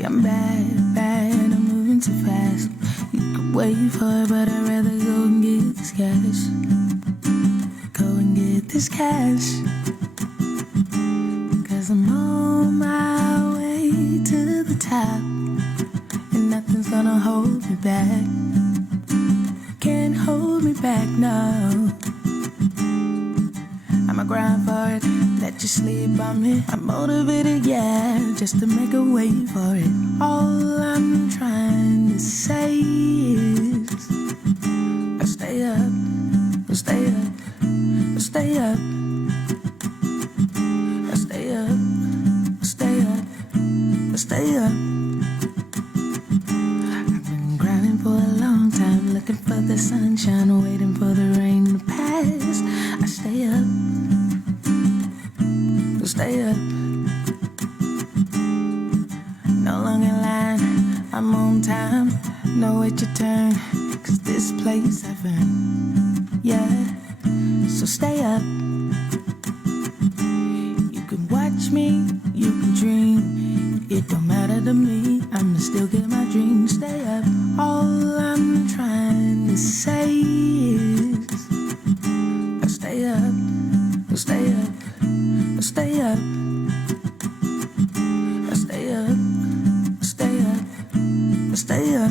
Yeah, I'm bad, I'm moving too fast. You can wait for it, but I'd rather go and get this cash. Go and get this cash. Cause I'm on my way to the top, and nothing's gonna hold me back. Can't hold me back, no. I'ma grind for it, let you sleep on me. I'm motivated, yeah, just to make a way for it. All I'm trying to say is I'll stay up, I'll stay up, I'll stay up, I'll stay up, I'll stay up, I'll stay up. I've been grinding for a long time, looking for the sunshine, waiting for the rain to pass. I stay up, stay up. No longer line, I'm on time. Know it's your turn, cause this place I've earned. Yeah, so stay up. You can watch me, you can dream. It don't matter to me, I'ma still get my dreams. Stay up. All I'm trying to say is I'll stay up, I'll stay up, I'll stay up, I'll stay up, I'll stay up, I'll stay up.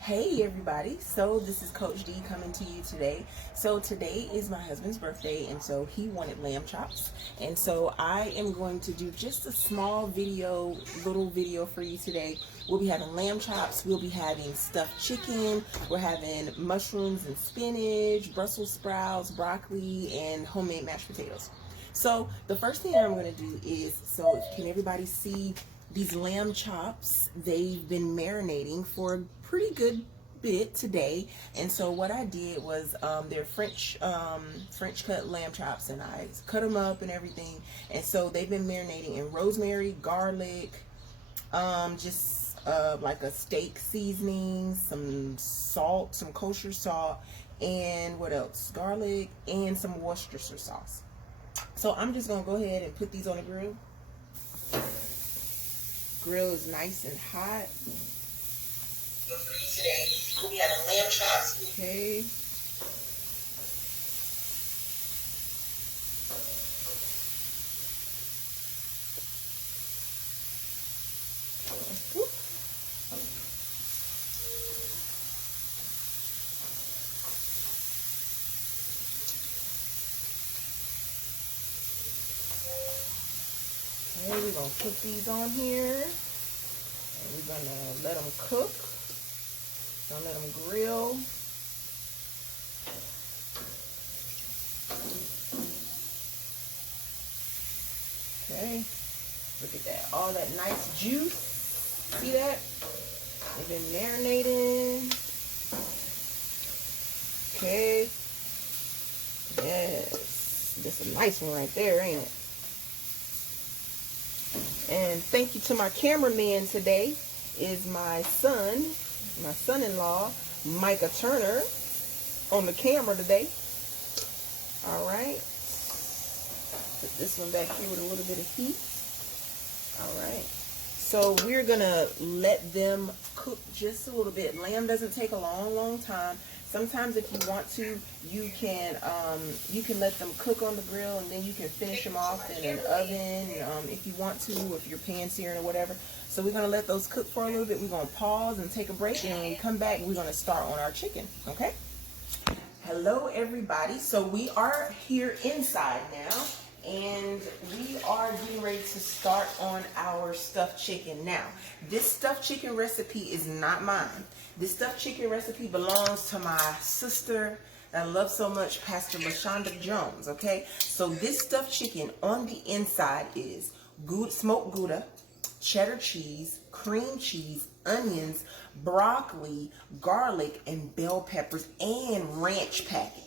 Hey everybody, so this is Coach Dee coming to you today. So today is my husband's birthday, and so he wanted lamb chops, and so I am going to do just a small little video for you today. We'll be having lamb chops, we'll be having stuffed chicken, we're having mushrooms and spinach, Brussels sprouts, broccoli, and homemade mashed potatoes. So the first thing I'm going to do is, so can everybody see these lamb chops? They've been marinating for a pretty good bit today, and so what I did was they're French cut lamb chops, and I cut them up and everything, and so they've been marinating in rosemary, garlic, just like a steak seasoning, some salt, some kosher salt, and what else? Garlic and some Worcestershire sauce. So I'm just gonna go ahead and put these on the grill. Grill is nice and hot. Today we'll be having lamb chops. Okay. Okay, we're gonna put these on here, and we're gonna let them cook. Gonna let them grill. Okay, look at that, all that nice juice. See that? They've been marinating. Okay. Yes, that's a nice one right there, ain't it? And thank you to my cameraman today is my son-in-law, Micah Turner, on the camera today. All right. Put this one back here with a little bit of heat. All right. So we're gonna let them cook just a little bit. Lamb doesn't take a long time. Sometimes if you want to, you can let them cook on the grill, and then you can finish them off in an oven if you want to, if your pan's searing or whatever. So we're gonna let those cook for a little bit. We're gonna pause and take a break, and when we come back, we're gonna start on our chicken. Okay? Hello everybody. So we are here inside now, and we are getting ready to start on our stuffed chicken. Now, this stuffed chicken recipe is not mine. This stuffed chicken recipe belongs to my sister that I love so much, Pastor LaShonda Jones, okay? So this stuffed chicken on the inside is smoked Gouda, cheddar cheese, cream cheese, onions, broccoli, garlic, and bell peppers, and ranch packet.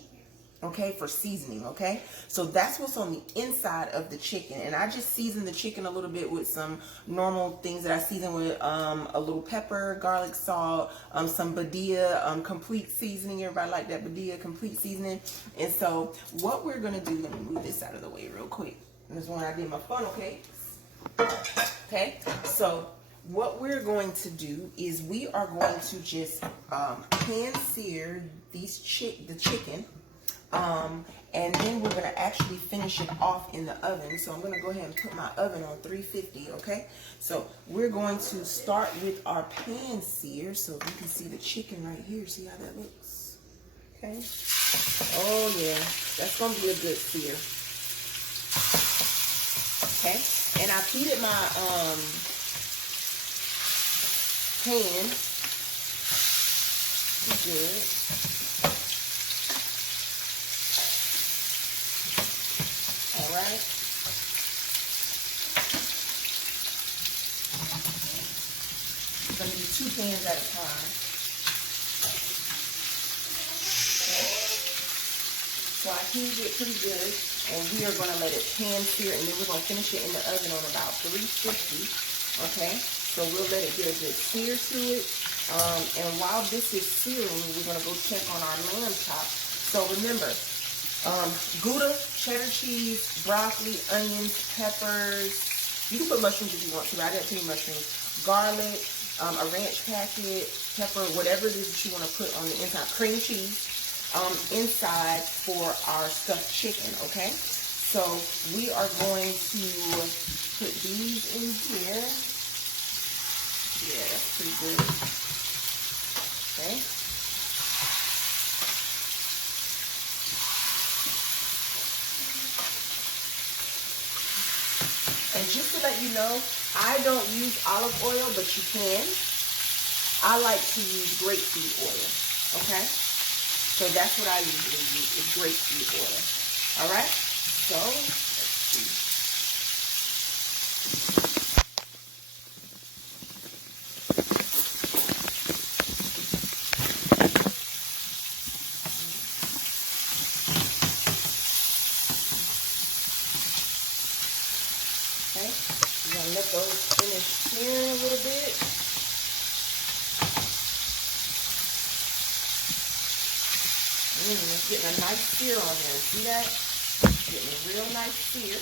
okay, for seasoning, okay? So that's what's on the inside of the chicken. And I just season the chicken a little bit with some normal things that I season with, a little pepper, garlic, salt, some Badia, complete seasoning. Everybody like that Badia complete seasoning. And so what we're gonna do, let me move this out of the way real quick. This is when I did my funnel cakes. Okay, so what we're going to do is we are going to just pan sear the chicken. And then we're going to actually finish it off in the oven. So I'm going to go ahead and put my oven on 350, okay? So we're going to start with our pan sear. So you can see the chicken right here. See how that looks? Okay. Oh, yeah. That's going to be a good sear. Okay. And I've heated my pan. Good. Alright. I'm going to do 2 pans at a time. Okay. So I heated it pretty good. And we are going to let it pan sear. And then we're going to finish it in the oven on about 350. Okay. So we'll let it get a good sear to it. And while this is searing, we're going to go check on our lamb chops. So remember, Gouda, cheddar cheese, broccoli, onions, peppers. You can put mushrooms if you want to. I didn't put any mushrooms. Garlic, a ranch packet, pepper, whatever it is that you want to put on the inside. Cream cheese inside for our stuffed chicken, okay? So we are going to put these in here. Yeah, that's pretty good. Okay. And just to let you know, I don't use olive oil, but you can. I like to use grapeseed oil, okay? So that's what I usually use, is grapeseed oil. All right? So, let's see. Okay, we're gonna let those finish searing a little bit. It's getting a nice sear on there. See that? Getting a real nice sear.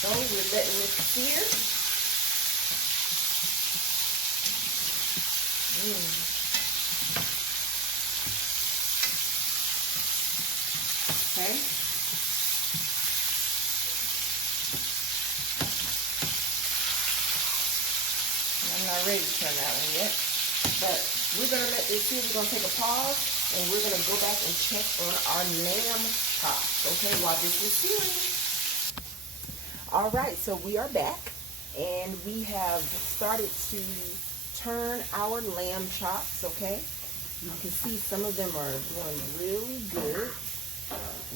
So we're letting this sear. Okay. I'm not ready to turn that one yet. But we're going to let this sear. We're going to take a pause. And we're going to go back and check on our lamb chops. Okay, while this is searing. All right, so we are back. And we have started to turn our lamb chops, okay? You can see some of them are doing really good.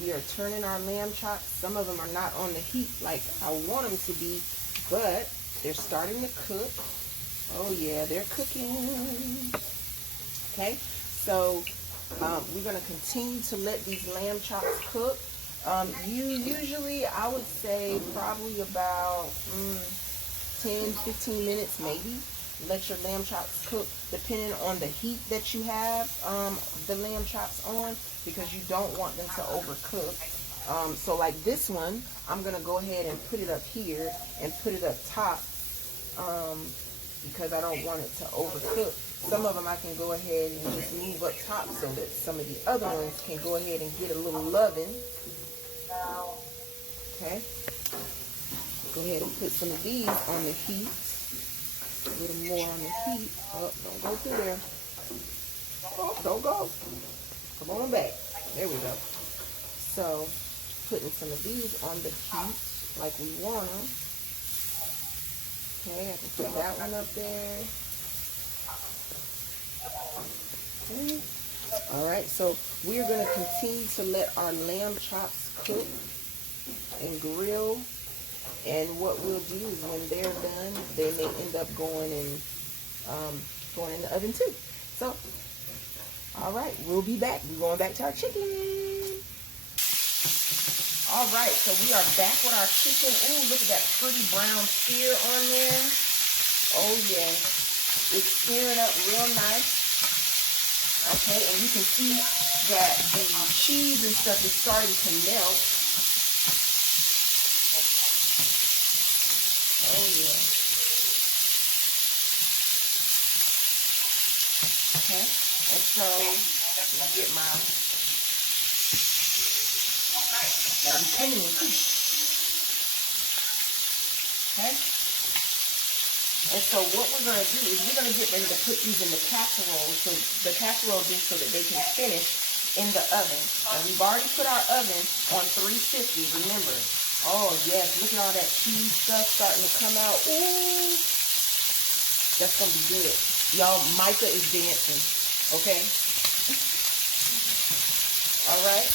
We are turning our lamb chops. Some of them are not on the heat like I want them to be, but they're starting to cook. Oh yeah, they're cooking. Okay, so we're going to continue to let these lamb chops cook. Usually, I would say probably about 10-15 minutes maybe. Let your lamb chops cook depending on the heat that you have the lamb chops on, because you don't want them to overcook. So like this one, I'm going to go ahead and put it up here and put it up top because I don't want it to overcook. Some of them I can go ahead and just move up top so that some of the other ones can go ahead and get a little loving. Okay. Go ahead and put some of these on the heat. A little more on the heat. Oh, don't go through there. Oh, don't go. Come on back. There we go. So, putting some of these on the heat like we want them. Okay, I can put that one up there. Okay. All right, so we're going to continue to let our lamb chops cook and grill. And what we'll do is when they're done, they may end up going in the oven too. So, all right, we'll be back. We're going back to our chicken. All right, so we are back with our chicken. Ooh, look at that pretty brown sear on there. Oh, yeah. It's searing up real nice. Okay, and you can see that the cheese and stuff is starting to melt. Oh, yeah. Okay, and so let me get my... Gotta be clean too. Okay. And so what we're going to do is we're going to get ready to put these in the casserole, so the casserole just so that they can finish in the oven. And we've already put our oven on 350, remember. Oh yes, look at all that cheese stuff starting to come out. Ooh, that's going to be good. Y'all, Micah is dancing, okay? All right.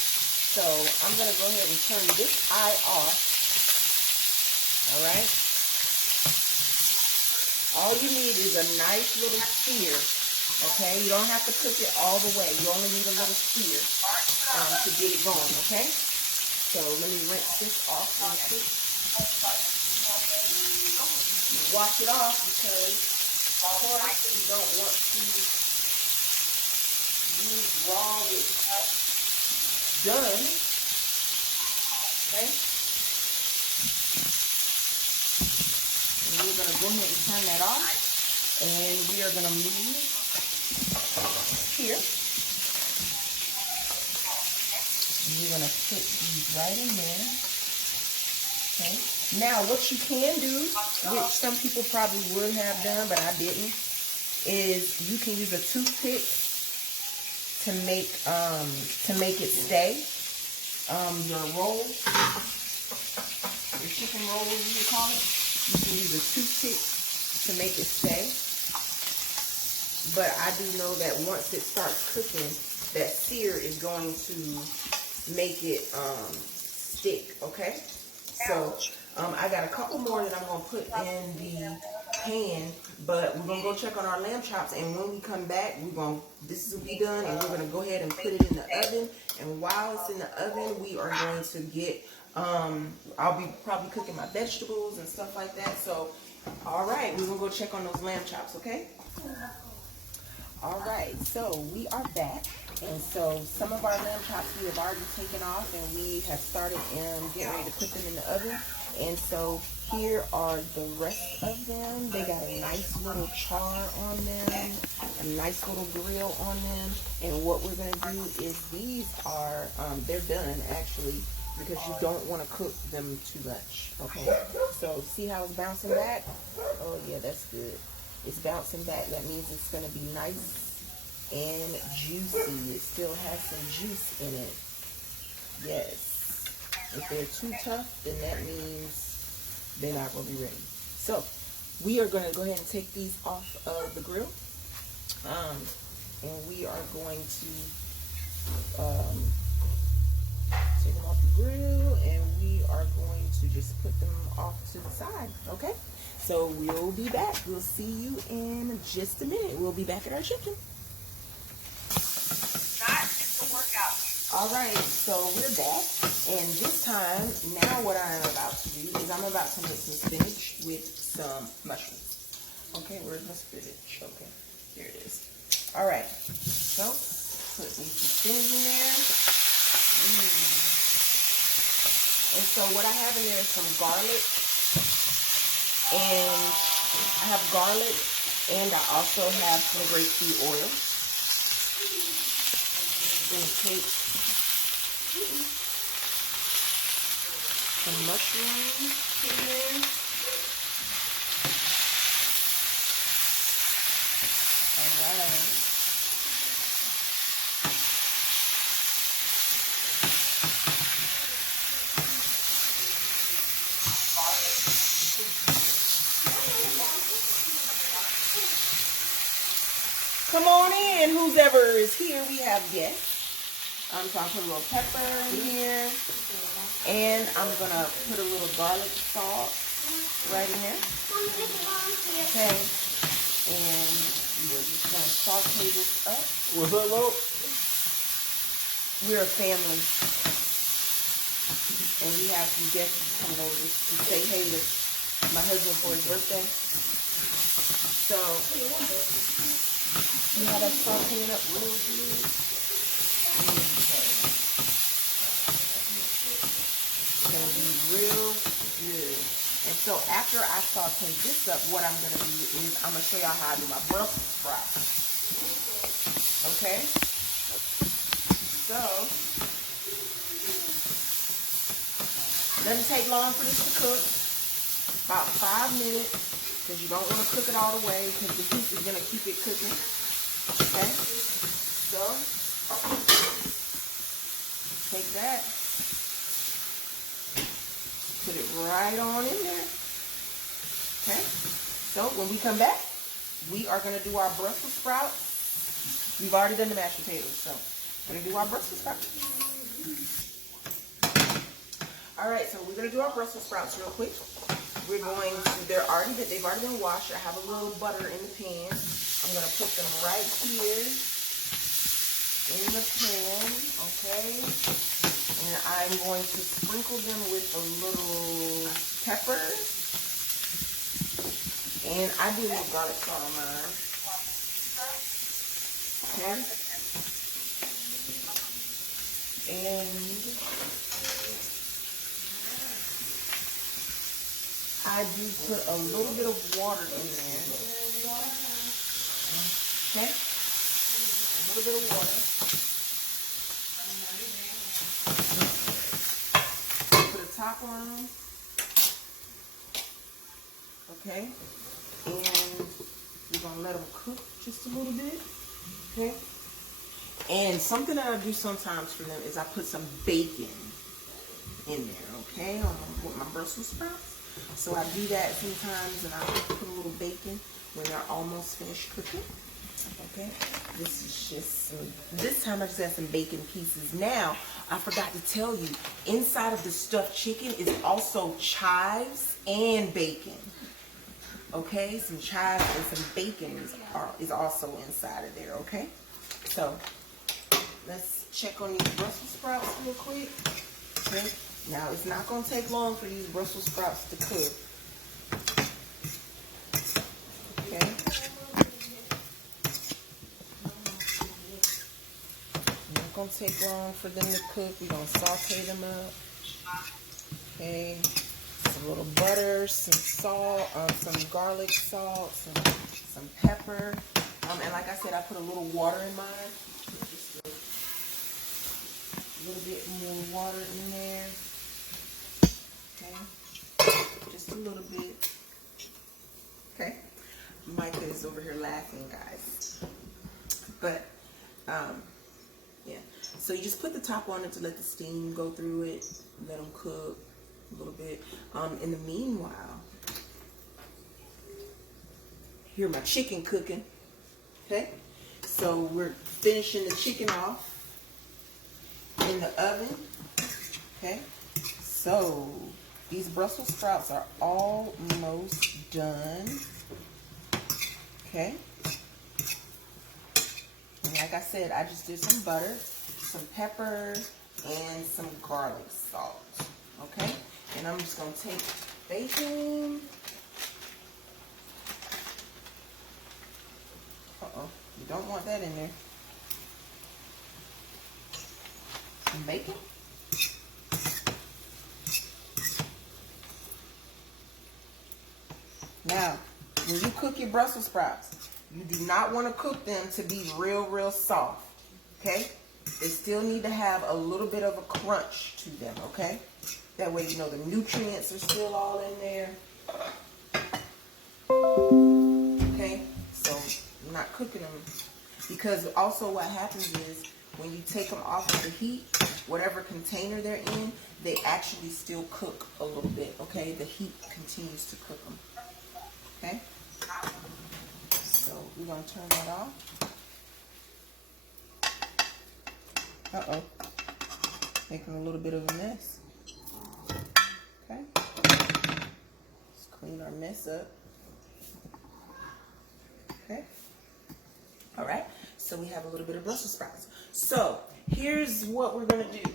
So I'm going to go ahead and turn this eye off. All right. All you need is a nice little sear. Okay. You don't have to cook it all the way. You only need a little sear to get it going. Okay. So let me rinse this off real quick. Wash it off because, of course, you don't want to use raw with done. Okay. And we're going to go ahead and turn that off. And we are going to move here. And you're going to put these right in there. Okay. Now, what you can do, which some people probably would have done, but I didn't, is you can use a toothpick to make it stay. Your rolls, your chicken rolls, you call it. You can use a toothpick to make it stay. But I do know that once it starts cooking, that sear is going to make it stick. Okay. So I got a couple more that I'm gonna put in the pan, but we're gonna go check on our lamb chops, and when we come back, this will be done, and we're gonna go ahead and put it in the oven. And while it's in the oven, we are going to get I'll be probably cooking my vegetables and stuff like that. So all right, we're gonna go check on those lamb chops. Okay. All right, so we are back, and so some of our lamb chops we have already taken off, and we have started getting ready to put them in the oven. And so here are the rest of them. They got a nice little char on them, a nice little grill on them. And what we're gonna do is these are they're done actually, because you don't want to cook them too much. Okay, so see how it's bouncing back? Oh yeah, that's good. It's bouncing back. That means it's going to be nice and juicy. It still has some juice in it. Yes. If they're too tough, then that means they're not going to be ready. So we are going to go ahead and take these off of the grill. And we are going to take them off the grill, and we are going to just put them off to the side. Okay? So we'll be back. We'll see you in just a minute. We'll be back at our chicken. All right, so we're back. And this time, now what I'm about to do is I'm about to make some spinach with some mushrooms. Okay, where's my spinach? Okay, here it is. All right, so put some spinach in there. And so what I have in there is some garlic. And I have garlic, and I also have some grapeseed oil. I'm going to take some mushrooms in there. All right. Come on in, whoever is here. We have guests. So I put a little pepper in here. And I'm going to put a little garlic salt right in there. Okay. And we're just going to saute this up. What's up, Mo? We're a family. And we have some guests coming over to say hey to my husband for his birthday. So, you have that sauteing up real good. It's going to be real good. And so, after I saute this up, what I'm going to do is I'm going to show y'all how I do my Brussels sprouts. Okay? So, doesn't take long for this to cook. About 5 minutes, because you don't want to cook it all the way, because the heat is going to keep it cooking. Okay? So, take that, put it right on in there. Okay? So, when we come back, we are going to do our Brussels sprouts. We've already done the mashed potatoes, so we're going to do our Brussels sprouts. Alright, so we're going to do our Brussels sprouts real quick. We're going to, they've already been washed. I have a little butter in the pan. I'm going to put them right here in the pan, okay? And I'm going to sprinkle them with a little pepper. And I do a little garlic salt on mine. Okay? And I do put a little bit of water in there. Okay? A little bit of water. Put a top on them. Okay? And we're going to let them cook just a little bit. Okay? And something that I do sometimes for them is I put some bacon in there. Okay? With my Brussels sprouts. So I do that sometimes, and I put a little bacon when they're almost finished cooking. Okay, this is just this time I just add some bacon pieces. Now, I forgot to tell you, inside of the stuffed chicken is also chives and bacon. Okay, some chives and some bacon is also inside of there. Okay, so let's check on these Brussels sprouts real quick. Okay. Now, it's not going to take long for these Brussels sprouts to cook. Okay. Not going to take long for them to cook. We're going to saute them up. Okay. Some little butter, some salt, some garlic salt, some pepper. And like I said, I put a little water in mine. Just a little bit more water in there. Okay, just a little bit. Okay, Micah is over here laughing, guys. But, yeah. So you just put the top on it to let the steam go through it. Let them cook a little bit. In the meanwhile, here my chicken cooking. Okay, so we're finishing the chicken off in the oven. Okay, so these Brussels sprouts are almost done. Okay. And like I said, I just did some butter, some pepper, and some garlic salt. Okay. And I'm just going to take bacon. Uh-oh. You don't want that in there. Some bacon. Now, when you cook your Brussels sprouts, you do not want to cook them to be real soft, okay? They still need to have a little bit of a crunch to them, okay? That way, you know, the nutrients are still all in there. Okay? So, I'm not cooking them. Because also what happens is, when you take them off of the heat, whatever container they're in, they actually still cook a little bit, okay? The heat continues to cook them. Okay? So we're going to turn that off. Uh-oh. Making a little bit of a mess. Okay. Let's clean our mess up. Okay. All right. So we have a little bit of Brussels sprouts. So here's what we're going to do.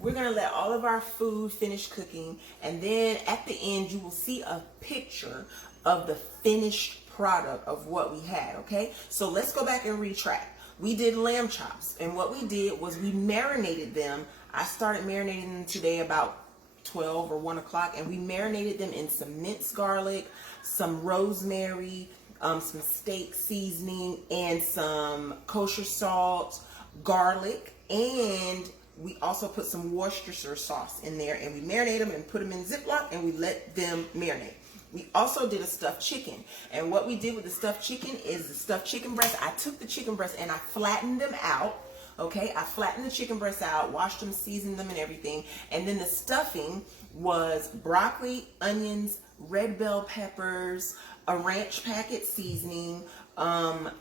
We're going to let all of our food finish cooking, and then at the end you will see a picture of the finished product of what we had, okay? So let's go back and retract. We did lamb chops, and what we did was we marinated them. I started marinating them today about 12 or 1 o'clock, and we marinated them in some minced garlic, some rosemary, some steak seasoning, and some kosher salt, garlic, and we also put some Worcestershire sauce in there, and we marinate them and put them in Ziploc, and we let them marinate. We also did a stuffed chicken, and what we did with the stuffed chicken is the stuffed chicken breast. I took the chicken breast and I flattened them out. Okay, I flattened the chicken breasts out, washed them, seasoned them and everything, and then the stuffing was broccoli, onions, red bell peppers, a ranch packet seasoning,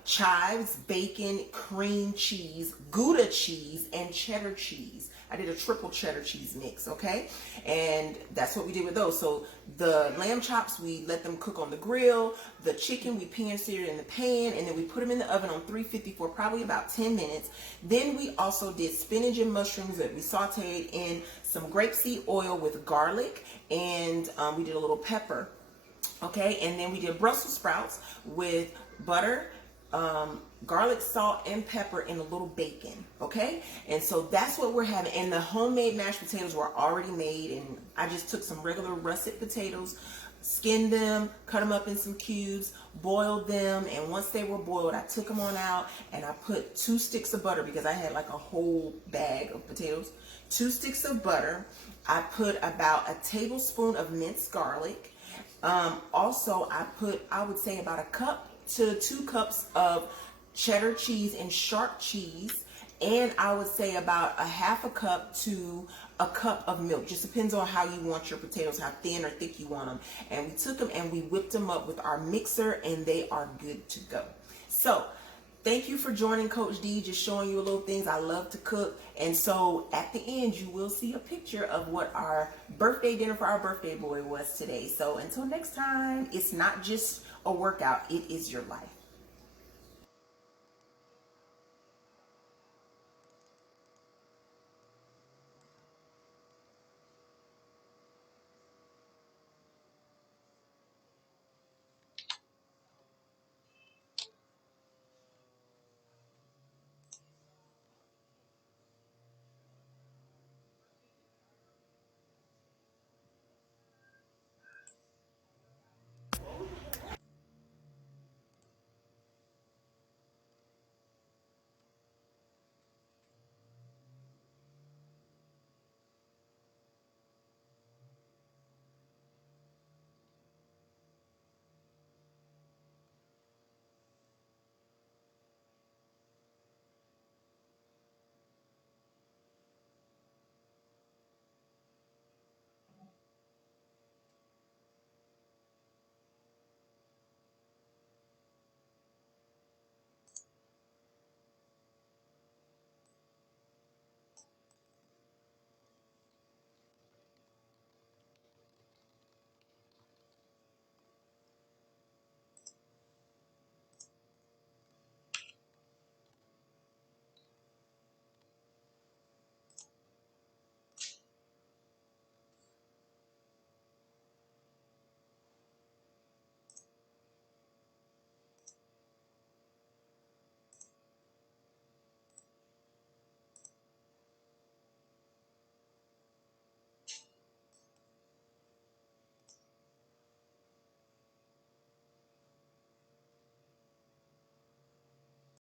chives, bacon, cream cheese, Gouda cheese, and cheddar cheese. I did a triple cheddar cheese mix, okay? And that's what we did with those. So the lamb chops, we let them cook on the grill. The chicken, we pan-seared in the pan, and then we put them in the oven on 350 for probably about 10 minutes. Then we also did spinach and mushrooms that we sauteed in some grapeseed oil with garlic, and we did a little pepper, okay? And then we did Brussels sprouts with butter, garlic, salt, and pepper, and a little bacon, okay? And so that's what we're having. And the homemade mashed potatoes were already made, and I just took some regular russet potatoes, skinned them, cut them up in some cubes, boiled them, and once they were boiled, I took them on out, and I put 2 sticks of butter, because I had like a whole bag of potatoes, 2 sticks of butter. I put about a tablespoon of minced garlic. Also, I put, I would say, about a cup to 2 cups of cheddar cheese and sharp cheese, and I would say about a half a cup to a cup of milk. Just depends on how you want your potatoes, how thin or thick you want them. And we took them and we whipped them up with our mixer, and they are good to go. So thank you for joining Coach Dee, just showing you a little things. I love to cook. And so at the end, you will see a picture of what our birthday dinner for our birthday boy was today. So until next time, it's not just a workout, it is your life.